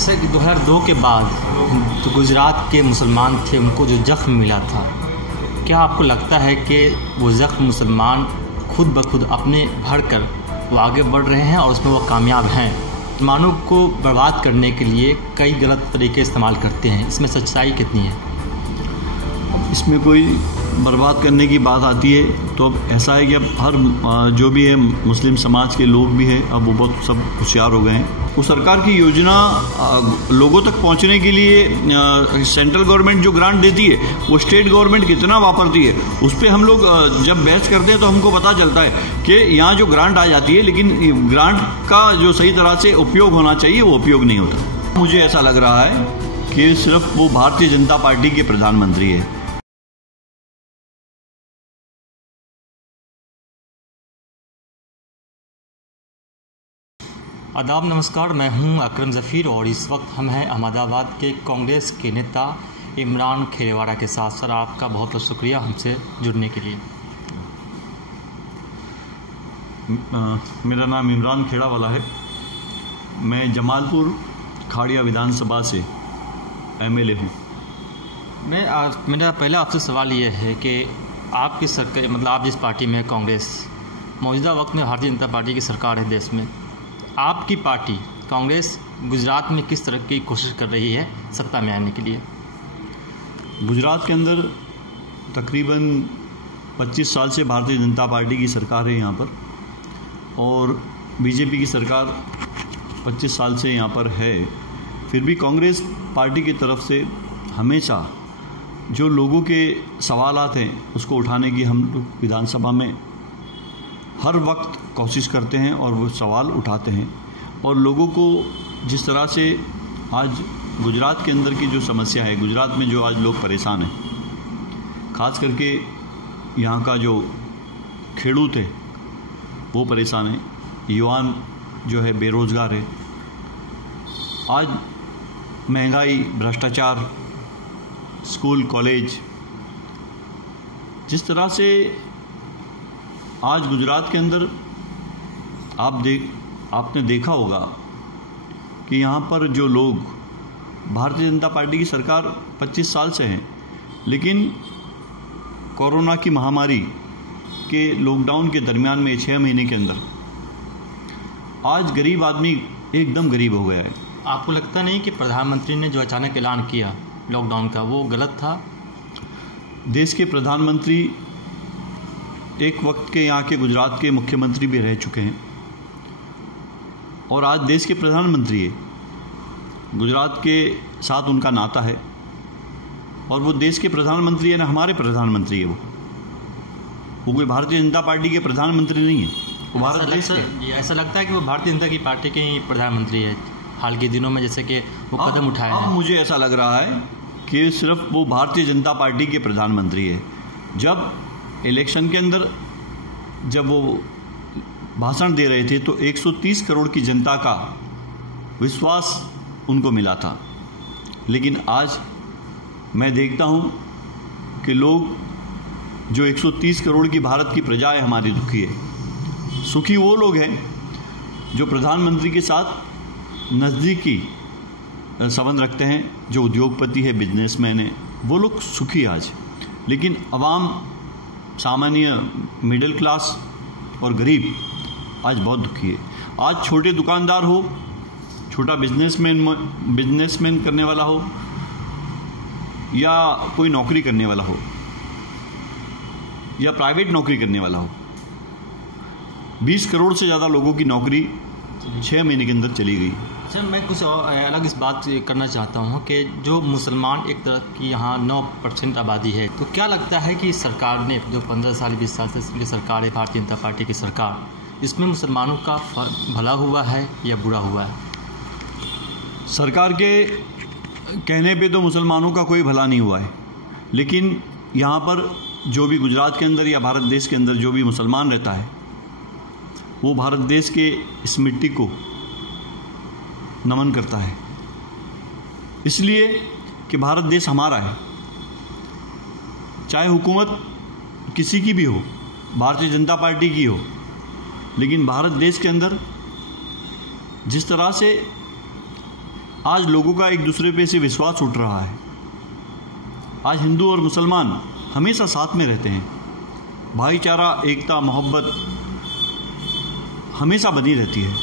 जैसे कि 2002 के बाद तो गुजरात के मुसलमान थे, उनको जो ज़ख्म मिला था, क्या आपको लगता है कि वो ज़ख्म मुसलमान खुद ब खुद अपने भर कर वो आगे बढ़ रहे हैं और उसमें वो कामयाब हैं? मुसलमानों को बर्बाद करने के लिए कई गलत तरीके इस्तेमाल करते हैं, इसमें सच्चाई कितनी है? इसमें कोई बर्बाद करने की बात आती है तो अब ऐसा है कि अब हर जो भी है मुस्लिम समाज के लोग भी हैं, अब वो बहुत सब होशियार हो गए हैं। वो सरकार की योजना लोगों तक पहुंचने के लिए सेंट्रल गवर्नमेंट जो ग्रांट देती है वो स्टेट गवर्नमेंट कितना वापरती है, उस पर हम लोग जब बहस करते हैं तो हमको पता चलता है कि यहाँ जो ग्रांट आ जाती है, लेकिन ग्रांट का जो सही तरह से उपयोग होना चाहिए वो उपयोग नहीं होता। मुझे ऐसा लग रहा है कि सिर्फ वो भारतीय जनता पार्टी के प्रधानमंत्री है। आदाब, नमस्कार, मैं हूं अकरम ज़फ़ीर और इस वक्त हम हैं अहमदाबाद के कांग्रेस के नेता इमरान खेड़ेवाला के साथ। सर, आपका बहुत बहुत शुक्रिया हमसे जुड़ने के लिए। मेरा नाम इमरान खेड़ावाला है। मैं जमालपुर खाड़िया विधानसभा से एमएलए हूँ। मेरा पहला आपसे सवाल ये है कि आपकी सरकार, मतलब आप जिस पार्टी में है, कांग्रेस, मौजूदा वक्त में भारतीय जनता पार्टी की सरकार है देश में, आपकी पार्टी कांग्रेस गुजरात में किस तरह की कोशिश कर रही है सत्ता में आने के लिए? गुजरात के अंदर तकरीबन 25 साल से भारतीय जनता पार्टी की सरकार है यहाँ पर, और बीजेपी की सरकार 25 साल से यहाँ पर है। फिर भी कांग्रेस पार्टी की तरफ से हमेशा जो लोगों के सवालात हैं उसको उठाने की हम लोग विधानसभा में हर वक्त कोशिश करते हैं और वो सवाल उठाते हैं। और लोगों को जिस तरह से आज गुजरात के अंदर की जो समस्या है, गुजरात में जो आज लोग परेशान हैं, ख़ास करके यहाँ का जो खेडूत है वो परेशान है, युवान जो है बेरोज़गार है, आज महंगाई, भ्रष्टाचार, स्कूल कॉलेज, जिस तरह से आज गुजरात के अंदर आपने देखा होगा कि यहाँ पर जो लोग, भारतीय जनता पार्टी की सरकार 25 साल से हैं, लेकिन कोरोना की महामारी के लॉकडाउन के दरमियान में 6 महीने के अंदर आज गरीब आदमी एकदम गरीब हो गया है। आपको लगता नहीं कि प्रधानमंत्री ने जो अचानक ऐलान किया लॉकडाउन का, वो गलत था? देश के प्रधानमंत्री एक वक्त के यहाँ के गुजरात के मुख्यमंत्री भी रह चुके हैं और आज देश के प्रधानमंत्री है। गुजरात के साथ उनका नाता है और वो देश के प्रधानमंत्री है ना, हमारे प्रधानमंत्री है। वो कोई भारतीय जनता पार्टी के प्रधानमंत्री नहीं है, वो भारत देश के। ऐसा लगता है कि वो भारतीय जनता की पार्टी के ही प्रधानमंत्री है हाल के दिनों में, जैसे कि वो कदम उठाए हैं। मुझे ऐसा लग रहा है कि सिर्फ वो भारतीय जनता पार्टी के प्रधानमंत्री है। जब इलेक्शन के अंदर जब वो भाषण दे रहे थे तो 130 करोड़ की जनता का विश्वास उनको मिला था, लेकिन आज मैं देखता हूँ कि लोग, जो 130 करोड़ की भारत की प्रजा है हमारी, दुखी है। सुखी वो लोग हैं जो प्रधानमंत्री के साथ नज़दीकी संबंध रखते हैं, जो उद्योगपति है, बिजनेसमैन है, वो लोग सुखी आज। लेकिन आवाम, सामान्य मिडिल क्लास और गरीब आज बहुत दुखी है। आज छोटे दुकानदार हो, छोटा बिजनेसमैन करने वाला हो, या कोई नौकरी करने वाला हो, या प्राइवेट नौकरी करने वाला हो, 20 करोड़ से ज़्यादा लोगों की नौकरी 6 महीने के अंदर चली गई। सर, मैं कुछ अलग इस बात करना चाहता हूँ कि जो मुसलमान एक तरह की यहाँ 9% आबादी है, तो क्या लगता है कि सरकार ने जो 15 साल 20 साल से जो सरकार है भारतीय जनता पार्टी की सरकार, इसमें मुसलमानों का भला हुआ है या बुरा हुआ है? सरकार के कहने पे तो मुसलमानों का कोई भला नहीं हुआ है, लेकिन यहाँ पर जो भी गुजरात के अंदर या भारत देश के अंदर जो भी मुसलमान रहता है, वो भारत देश के इस मिट्टी को नमन करता है, इसलिए कि भारत देश हमारा है। चाहे हुकूमत किसी की भी हो, भारतीय जनता पार्टी की हो, लेकिन भारत देश के अंदर जिस तरह से आज लोगों का एक दूसरे पे से विश्वास उठ रहा है। आज हिंदू और मुसलमान हमेशा साथ में रहते हैं। भाईचारा, एकता, मोहब्बत हमेशा बनी रहती है।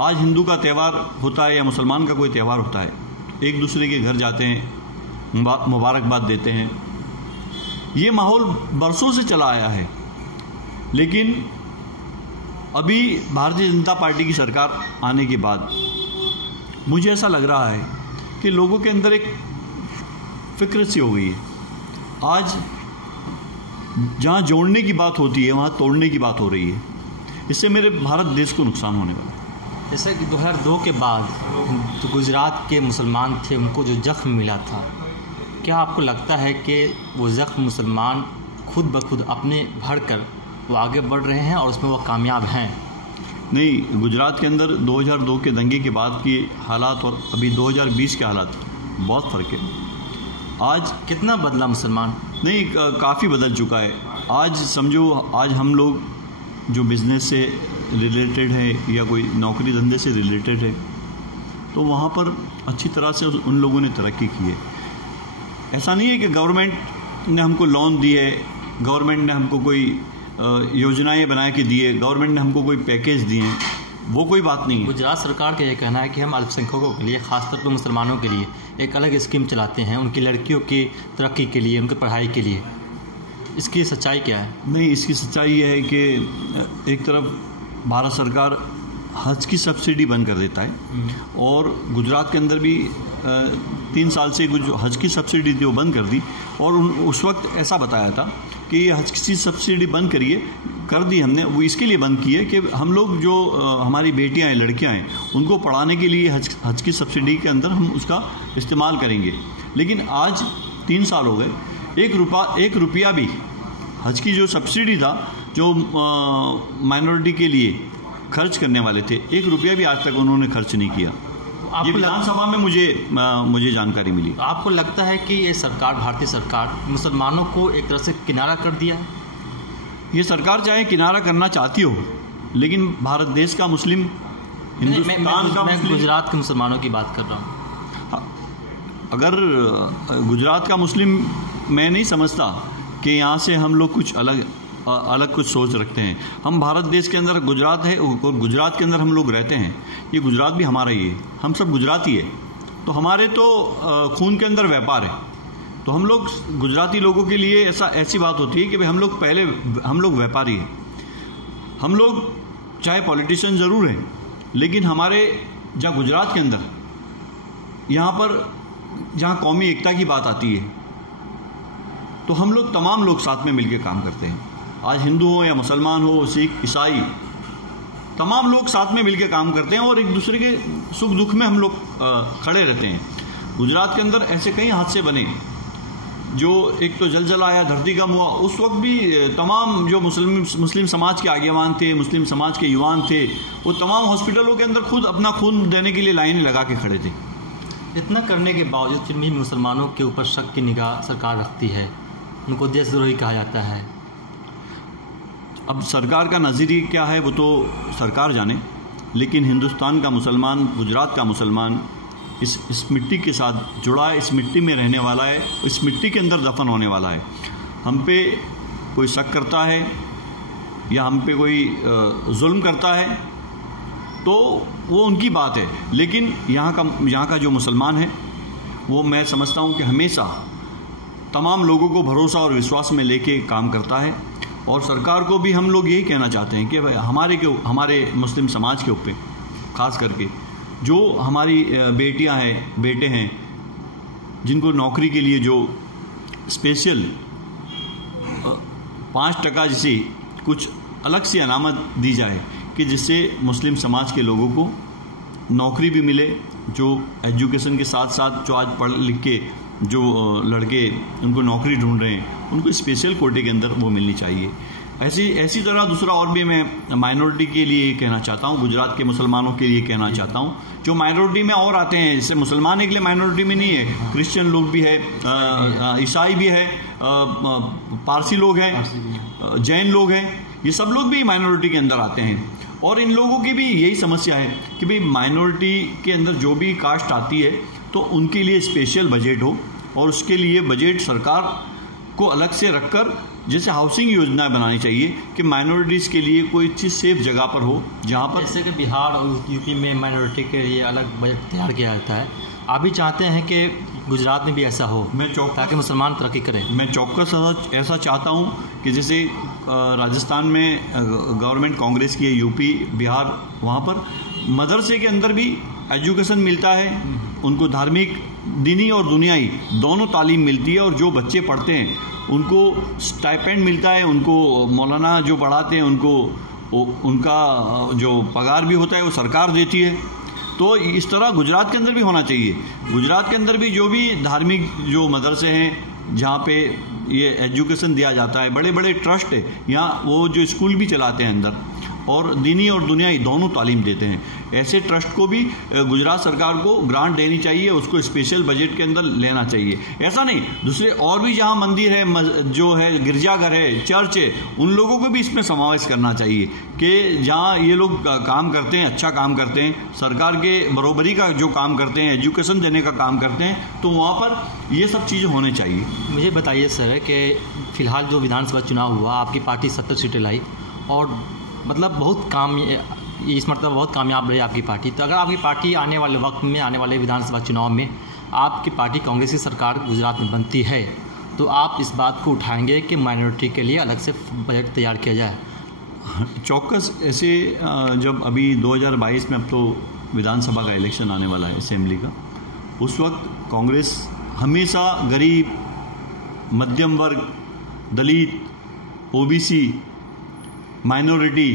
आज हिंदू का त्यौहार होता है या मुसलमान का कोई त्यौहार होता है, एक दूसरे के घर जाते हैं, मुबारकबाद देते हैं। ये माहौल बरसों से चला आया है, लेकिन अभी भारतीय जनता पार्टी की सरकार आने के बाद मुझे ऐसा लग रहा है कि लोगों के अंदर एक फिक्र सी हो गई है। आज जहाँ जोड़ने की बात होती है वहाँ तोड़ने की बात हो रही है। इससे मेरे भारत देश को नुकसान होने वाला है। जैसा कि 2002 के बाद जो गुजरात के मुसलमान थे उनको जो जख्म मिला था, क्या आपको लगता है कि वो जख्म मुसलमान खुद ब खुद अपने भर कर वो आगे बढ़ रहे हैं और उसमें वो कामयाब हैं? नहीं, गुजरात के अंदर 2002 के दंगे के बाद के हालात और अभी 2020 के हालात बहुत फ़र्क है। आज कितना बदला मुसलमान? नहीं, काफ़ी बदल चुका है। आज समझो, आज हम लोग जो बिज़नेस से रिलेटेड है या कोई नौकरी धंधे से रिलेटेड है, तो वहाँ पर अच्छी तरह से उन लोगों ने तरक्की की है। ऐसा नहीं है कि गवर्नमेंट ने हमको लोन दी है, गवर्नमेंट ने हमको कोई योजनाएं बना के दी है, गवर्नमेंट ने हमको कोई पैकेज दिए हैं, वो कोई बात नहीं है। गुजरात सरकार का ये कहना है कि हम अल्पसंख्यकों के लिए, खासतौर पर मुसलमानों के लिए एक अलग स्कीम चलाते हैं, उनकी लड़कियों की तरक्की के लिए, उनकी पढ़ाई के लिए। इसकी सच्चाई क्या है? नहीं, इसकी सच्चाई ये है कि एक तरफ भारत सरकार हज की सब्सिडी बंद कर देता है और गुजरात के अंदर भी 3 साल से जो हज की सब्सिडी थी वो बंद कर दी। और उस वक्त ऐसा बताया था कि ये हज की सब्सिडी बंद कर दी हमने। वो इसके लिए बंद की है कि हम लोग जो हमारी बेटियां हैं, लड़कियां हैं, उनको पढ़ाने के लिए हज की सब्सिडी के अंदर हम उसका इस्तेमाल करेंगे। लेकिन आज 3 साल हो गए, एक रुपया भी हज की जो सब्सिडी था, जो माइनॉरिटी के लिए खर्च करने वाले थे, 1 रुपया भी आज तक उन्होंने खर्च नहीं किया। ये विधानसभा में मुझे जानकारी मिली। तो आपको लगता है कि ये सरकार, भारतीय सरकार, मुसलमानों को एक तरह से किनारा कर दिया? ये सरकार चाहे किनारा करना चाहती हो, लेकिन भारत देश का मुस्लिम, हिंदुस्तान का, मैं गुजरात के मुसलमानों की बात कर रहा हूँ। अगर गुजरात का मुस्लिम, मैं नहीं समझता कि यहाँ से हम लोग कुछ अलग कुछ सोच रखते हैं। हम भारत देश के अंदर गुजरात है और गुजरात के अंदर हम लोग रहते हैं। ये गुजरात भी हमारा ही है, हम सब गुजराती है। तो हमारे तो खून के अंदर व्यापार है। तो हम लोग गुजराती लोगों के लिए ऐसी बात होती है कि भाई हम लोग व्यापारी हैं। हम लोग चाहे पॉलिटिशियन ज़रूर हैं, लेकिन हमारे जहाँ गुजरात के अंदर, यहाँ पर जहाँ कौमी एकता की बात आती है, तो हम लोग तमाम लोग साथ में मिलकर काम करते हैं। आज हिंदू हो या मुसलमान हो, सिख, ईसाई, तमाम लोग साथ में मिलकर काम करते हैं और एक दूसरे के सुख दुख में हम लोग खड़े रहते हैं। गुजरात के अंदर ऐसे कई हादसे बने, जो एक तो जलजल आया, धरती कम हुआ, उस वक्त भी तमाम जो मुस्लिम समाज के आगेवान थे, मुस्लिम समाज के युवान थे, वो तमाम हॉस्पिटलों के अंदर खुद अपना खून देने के लिए लाइनें लगा के खड़े थे। इतना करने के बावजूद फिर भी मुसलमानों के ऊपर शक की निगाह सरकार रखती है, उनको देशद्रोही कहा जाता है। अब सरकार का नज़रिया क्या है वो तो सरकार जाने, लेकिन हिंदुस्तान का मुसलमान, गुजरात का मुसलमान इस मिट्टी के साथ जुड़ा है, इस मिट्टी में रहने वाला है, इस मिट्टी के अंदर दफन होने वाला है। हम पे कोई शक करता है या हम पे कोई जुल्म करता है तो वो उनकी बात है, लेकिन यहाँ का जो मुसलमान है वो मैं समझता हूँ कि हमेशा तमाम लोगों को भरोसा और विश्वास में लेके काम करता है। और सरकार को भी हम लोग यही कहना चाहते हैं कि भाई हमारे मुस्लिम समाज के ऊपर ख़ास करके जो हमारी बेटियां हैं, बेटे हैं, जिनको नौकरी के लिए जो स्पेशल 5% जैसी कुछ अलग सी अनामत दी जाए कि जिससे मुस्लिम समाज के लोगों को नौकरी भी मिले, जो एजुकेशन के साथ साथ जो आज पढ़ लिख के जो लड़के उनको नौकरी ढूंढ रहे हैं, उनको स्पेशल कोटे के अंदर वो मिलनी चाहिए। ऐसी तरह दूसरा और भी मैं माइनॉरिटी के लिए कहना चाहता हूँ, गुजरात के मुसलमानों के लिए कहना चाहता हूँ, जो माइनॉरिटी में और आते हैं, जैसे मुसलमान एक लिए माइनॉरिटी में नहीं है, क्रिश्चियन लोग भी है, ईसाई भी है, पारसी लोग हैं, जैन लोग हैं, ये सब लोग भी माइनॉरिटी के अंदर आते हैं। और इन लोगों की भी यही समस्या है कि भाई माइनॉरिटी के अंदर जो भी कास्ट आती है तो उनके लिए स्पेशल बजट हो, और उसके लिए बजट सरकार को अलग से रखकर जैसे हाउसिंग योजना बनानी चाहिए कि माइनॉरिटीज़ के लिए कोई चीज़ सेफ जगह पर हो, जहाँ पर जैसे कि बिहार और यूपी में माइनॉरिटी के लिए अलग बजट तैयार किया जाता है। आप भी चाहते हैं कि गुजरात में भी ऐसा हो ताकि मुसलमान तरक्की करें? मैं चौक्कस ऐसा चाहता हूँ कि जैसे राजस्थान में गवर्नमेंट कांग्रेस की है, यूपी बिहार, वहाँ पर मदरसे के अंदर भी एजुकेशन मिलता है, उनको धार्मिक, दीनी और दुनियाई दोनों तालीम मिलती है, और जो बच्चे पढ़ते हैं उनको स्टाइपेंड मिलता है, उनको मौलाना जो पढ़ाते हैं उनका जो पगार भी होता है वो सरकार देती है। तो इस तरह गुजरात के अंदर भी होना चाहिए। गुजरात के अंदर भी जो भी धार्मिक जो मदरसे हैं जहाँ पे ये एजुकेशन दिया जाता है, बड़े बड़े ट्रस्ट है यहाँ, वो जो स्कूल भी चलाते हैं अंदर, और दीनी और दुनियाई दोनों तालीम देते हैं। ऐसे ट्रस्ट को भी गुजरात सरकार को ग्रांट देनी चाहिए, उसको स्पेशल बजट के अंदर लेना चाहिए। ऐसा नहीं, दूसरे और भी जहां मंदिर है, जो है गिरजाघर है, चर्च है, उन लोगों को भी इसमें समावेश करना चाहिए कि जहां ये लोग काम करते हैं, अच्छा काम करते हैं, सरकार के बरोबरी का जो काम करते हैं, एजुकेशन देने का काम करते हैं, तो वहाँ पर ये सब चीज़ें होनी चाहिए। मुझे बताइए सर कि फिलहाल जो विधानसभा चुनाव हुआ, आपकी पार्टी 70 सीटें लाई और मतलब बहुत इस मरतबा बहुत कामयाब रही आपकी पार्टी। तो अगर आपकी पार्टी आने वाले वक्त में, आने वाले विधानसभा चुनाव में आपकी पार्टी कांग्रेस की सरकार गुजरात में बनती है, तो आप इस बात को उठाएंगे कि माइनॉरिटी के लिए अलग से बजट तैयार किया जाए? चौक्कस। ऐसे जब अभी 2022 में अब तो विधानसभा का इलेक्शन आने वाला है, असेंबली का, उस वक्त कांग्रेस हमेशा गरीब, मध्यम वर्ग, दलित, ओबीसी, माइनॉरिटी,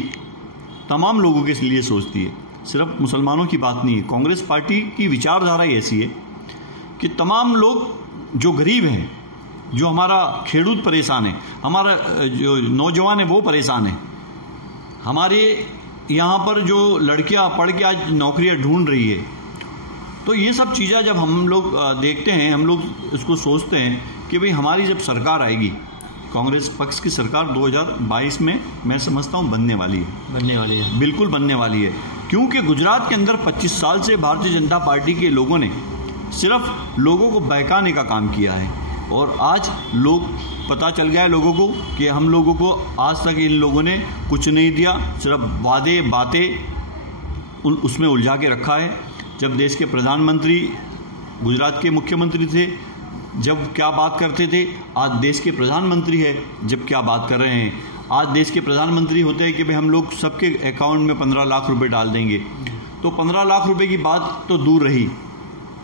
तमाम लोगों के लिए सोचती है। सिर्फ मुसलमानों की बात नहीं है। कांग्रेस पार्टी की विचारधारा ऐसी है कि तमाम लोग जो गरीब हैं, जो हमारा खेडूत परेशान है, हमारा जो नौजवान है वो परेशान है, हमारे यहाँ पर जो लड़कियाँ पढ़ के आज नौकरियाँ ढूंढ रही है, तो ये सब चीज़ें जब हम लोग देखते हैं, हम लोग इसको सोचते हैं कि भाई हमारी जब सरकार आएगी, कांग्रेस पक्ष की सरकार 2022 में मैं समझता हूँ बनने वाली है, बिल्कुल बनने वाली है। क्योंकि गुजरात के अंदर 25 साल से भारतीय जनता पार्टी के लोगों ने सिर्फ लोगों को बहकाने का काम किया है, और आज पता चल गया है लोगों को कि हम लोगों को आज तक इन लोगों ने कुछ नहीं दिया, सिर्फ वादे बातें उसमें उलझा के रखा है। जब देश के प्रधानमंत्री गुजरात के मुख्यमंत्री थे, जब क्या बात करते थे, आज देश के प्रधानमंत्री है जब क्या बात कर रहे हैं। आज देश के प्रधानमंत्री होते हैं कि भाई हम लोग सबके अकाउंट में 15 लाख रुपए डाल देंगे, तो 15 लाख रुपए की बात तो दूर रही,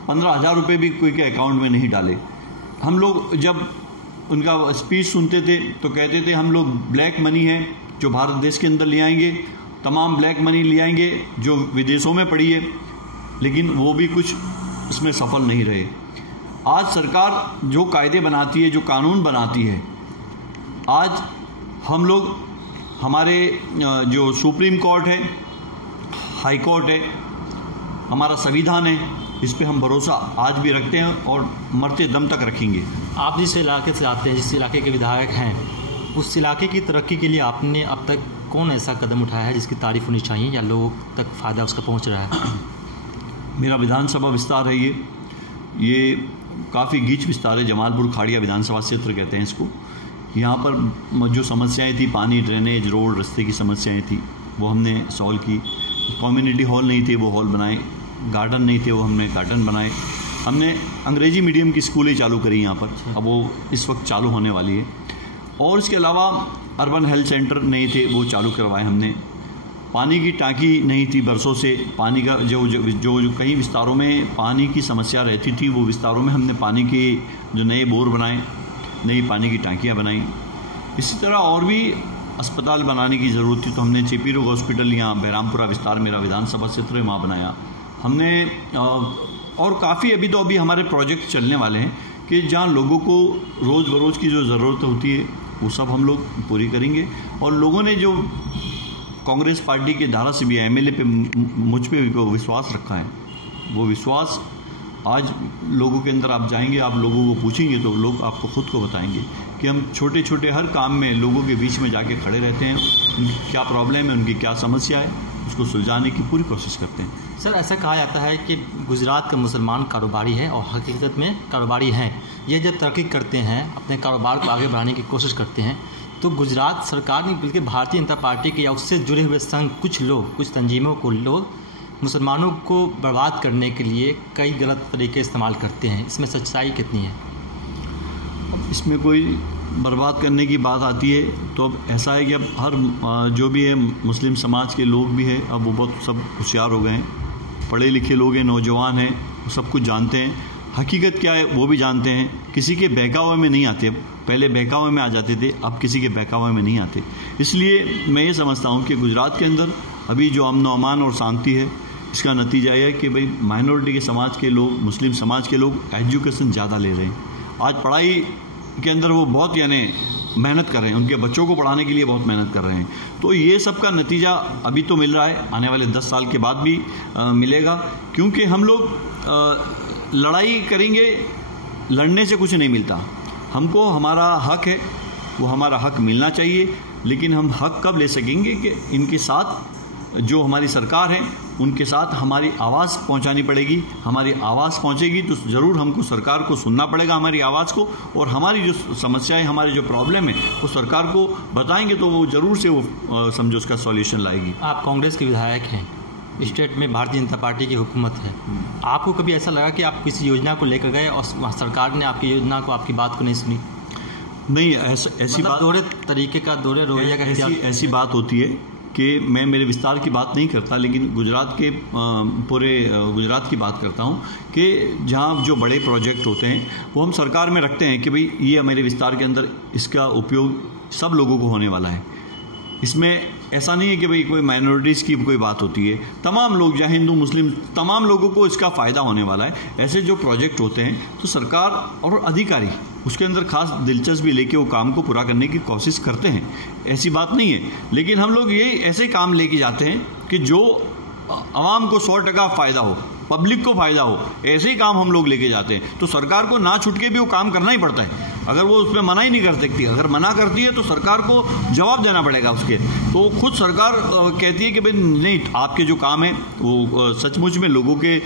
15,000 रुपये भी कोई के अकाउंट में नहीं डाले। हम लोग जब उनका स्पीच सुनते थे तो कहते थे हम लोग ब्लैक मनी है जो भारत देश के अंदर ले आएंगे, तमाम ब्लैक मनी ले आएंगे जो विदेशों में पड़ी है, लेकिन वो भी कुछ इसमें सफल नहीं रहे। आज सरकार जो कायदे बनाती है, जो कानून बनाती है, आज हम लोग हमारे जो सुप्रीम कोर्ट है, हाई कोर्ट है, हमारा संविधान है, इस पे हम भरोसा आज भी रखते हैं और मरते दम तक रखेंगे। आप जिस इलाके से आते हैं, जिस इलाके के विधायक हैं, उस इलाके की तरक्की के लिए आपने अब तक कौन ऐसा कदम उठाया है जिसकी तारीफ होनी चाहिए या लोगों तक फ़ायदा उसका पहुंच रहा है? मेरा विधानसभा विस्तार है, ये काफ़ी गीच विस्तार है, जमालपुर खाड़िया विधानसभा क्षेत्र कहते हैं इसको। यहाँ पर जो समस्याएं थी, पानी, ड्रेनेज, रोड, रास्ते की समस्याएं थी, वो हमने सॉल्व की। कम्युनिटी हॉल नहीं थे, वो हॉल बनाए। गार्डन नहीं थे, वो हमने गार्डन बनाए। हमने अंग्रेजी मीडियम की स्कूलें चालू करी यहाँ पर, अब वो इस वक्त चालू होने वाली है। और इसके अलावा अर्बन हेल्थ सेंटर नहीं थे, वो चालू करवाए हमने। पानी की टांकी नहीं थी बरसों से, पानी का जो कई विस्तारों में पानी की समस्या रहती थी, वो विस्तारों में हमने पानी के जो नए बोर बनाए, नई पानी की टांकियाँ बनाई। इसी तरह और भी अस्पताल बनाने की ज़रूरत थी, तो हमने चेपी रोग हॉस्पिटल यहाँ बहरामपुरा विस्तार, मेरा विधानसभा क्षेत्र है, वहाँ बनाया हमने। और काफ़ी अभी हमारे प्रोजेक्ट चलने वाले हैं कि जहाँ लोगों को रोज़ बरोज़ की जो ज़रूरत होती है वो सब हम लोग पूरी करेंगे। और लोगों ने जो कांग्रेस पार्टी के धारासभ्य एमएलए पे मुझ पे विश्वास रखा है, वो विश्वास आज लोगों के अंदर आप जाएंगे, आप लोगों को पूछेंगे तो लोग आपको खुद को बताएंगे कि हम छोटे छोटे हर काम में लोगों के बीच में जाके खड़े रहते हैं, उनकी क्या प्रॉब्लम है, उनकी क्या समस्या है, उसको सुलझाने की पूरी कोशिश करते हैं। सर, ऐसा कहा जाता है कि गुजरात का मुसलमान कारोबारी है और हकीकत में कारोबारी हैं। ये जब तरक्की करते हैं, अपने कारोबार को आगे बढ़ाने की कोशिश करते हैं, तो गुजरात सरकार नहीं बल्कि भारतीय जनता पार्टी के या उससे जुड़े हुए संघ कुछ लोग, कुछ तंजीमों को लोग मुसलमानों को बर्बाद करने के लिए कई गलत तरीके इस्तेमाल करते हैं। इसमें सच्चाई कितनी है? इसमें कोई बर्बाद करने की बात आती है तो अब ऐसा है कि अब हर जो भी है मुस्लिम समाज के लोग भी हैं, अब वो बहुत सब होशियार हो गए हैं, पढ़े लिखे लोग हैं, नौजवान हैं, वो सब कुछ जानते हैं, हकीकत क्या है वो भी जानते हैं, किसी के बहकावे में नहीं आते। अब पहले बहकावे में आ जाते थे, अब किसी के बहकावे में नहीं आते। इसलिए मैं ये समझता हूँ कि गुजरात के अंदर अभी जो अमन अमान और शांति है, इसका नतीजा यह है कि भाई माइनॉरिटी के समाज के लोग, मुस्लिम समाज के लोग एजुकेशन ज़्यादा ले रहे हैं। आज पढ़ाई के अंदर वो बहुत यानी मेहनत कर रहे हैं, उनके बच्चों को पढ़ाने के लिए बहुत मेहनत कर रहे हैं। तो ये सब का नतीजा अभी तो मिल रहा है, आने वाले 10 साल के बाद भी मिलेगा, क्योंकि हम लोग लड़ाई करेंगे, लड़ने से कुछ नहीं मिलता। हमको हमारा हक है, वो हमारा हक मिलना चाहिए, लेकिन हम हक कब ले सकेंगे कि इनके साथ जो हमारी सरकार है उनके साथ हमारी आवाज़ पहुंचानी पड़ेगी। हमारी आवाज़ पहुंचेगी तो ज़रूर हमको सरकार को सुनना पड़ेगा हमारी आवाज़ को, और हमारी जो समस्याएं, हमारे जो प्रॉब्लम है वो सरकार को बताएंगे तो वो ज़रूर से वो समझो उसका सॉल्यूशन लाएगी। आप कांग्रेस के विधायक हैं, स्टेट में भारतीय जनता पार्टी की हुकूमत है, आपको कभी ऐसा लगा कि आप किसी योजना को लेकर गए और सरकार ने आपकी योजना को, आपकी बात को नहीं सुनी? नहीं, ऐसी बात, दोहरे तरीके का, दोहरे रवैया का ऐसी बात होती है कि मैं मेरे विस्तार की बात नहीं करता, लेकिन गुजरात के पूरे गुजरात की बात करता हूँ कि जहाँ जो बड़े प्रोजेक्ट होते हैं वो हम सरकार में रखते हैं कि भाई ये मेरे विस्तार के अंदर इसका उपयोग सब लोगों को होने वाला है। इसमें ऐसा नहीं है कि भाई कोई माइनॉरिटीज़ की कोई बात होती है, तमाम लोग, चाहे हिंदू मुस्लिम, तमाम लोगों को इसका फ़ायदा होने वाला है। ऐसे जो प्रोजेक्ट होते हैं तो सरकार और अधिकारी उसके अंदर खास दिलचस्पी लेके वो काम को पूरा करने की कोशिश करते हैं, ऐसी बात नहीं है। लेकिन हम लोग ये ऐसे काम लेके जाते हैं कि जो आवाम को 100% फ़ायदा हो, पब्लिक को फ़ायदा हो, ऐसे ही काम हम लोग लेके जाते हैं। तो सरकार को ना छूट के भी वो काम करना ही पड़ता है, अगर वो उसमें मना ही नहीं कर सकती। अगर मना करती है तो सरकार को जवाब देना पड़ेगा उसके। तो खुद सरकार कहती है कि भाई नहीं, आपके जो काम है वो सचमुच में लोगों के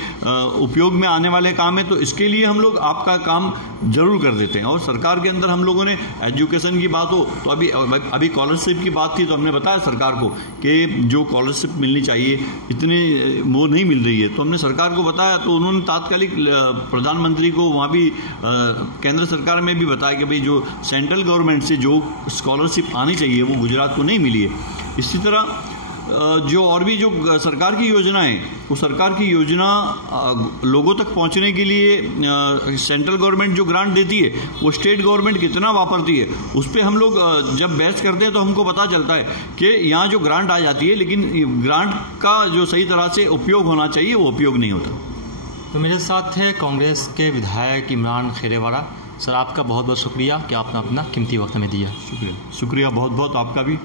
उपयोग में आने वाले काम है, तो इसके लिए हम लोग आपका काम ज़रूर कर देते हैं। और सरकार के अंदर हम लोगों ने एजुकेशन की बात हो तो अभी स्कॉलरशिप की बात थी, तो हमने बताया सरकार को कि जो स्कॉलरशिप मिलनी चाहिए इतनी वो नहीं मिल रही है, तो हमने सरकार को बताया, तो उन्होंने तात्कालिक प्रधानमंत्री को वहाँ भी केंद्र सरकार में भी बताया कि भाई जो सेंट्रल गवर्नमेंट से जो स्कॉलरशिप आनी चाहिए वो गुजरात को नहीं मिली है। इसी तरह जो और भी जो सरकार की योजना है, वो सरकार की योजना लोगों तक पहुंचने के लिए सेंट्रल गवर्नमेंट जो ग्रांट देती है वो स्टेट गवर्नमेंट कितना वापरती है, उस पर हम लोग जब बहस करते हैं तो हमको पता चलता है कि यहाँ जो ग्रांट आ जाती है, लेकिन ग्रांट का जो सही तरह से उपयोग होना चाहिए वो उपयोग नहीं होता। तो मेरे साथ है कांग्रेस के विधायक इमरान खेरेवाला। सर, आपका बहुत बहुत शुक्रिया कि आपने अपना कीमती वक्त हमें दिया। शुक्रिया बहुत बहुत आपका भी।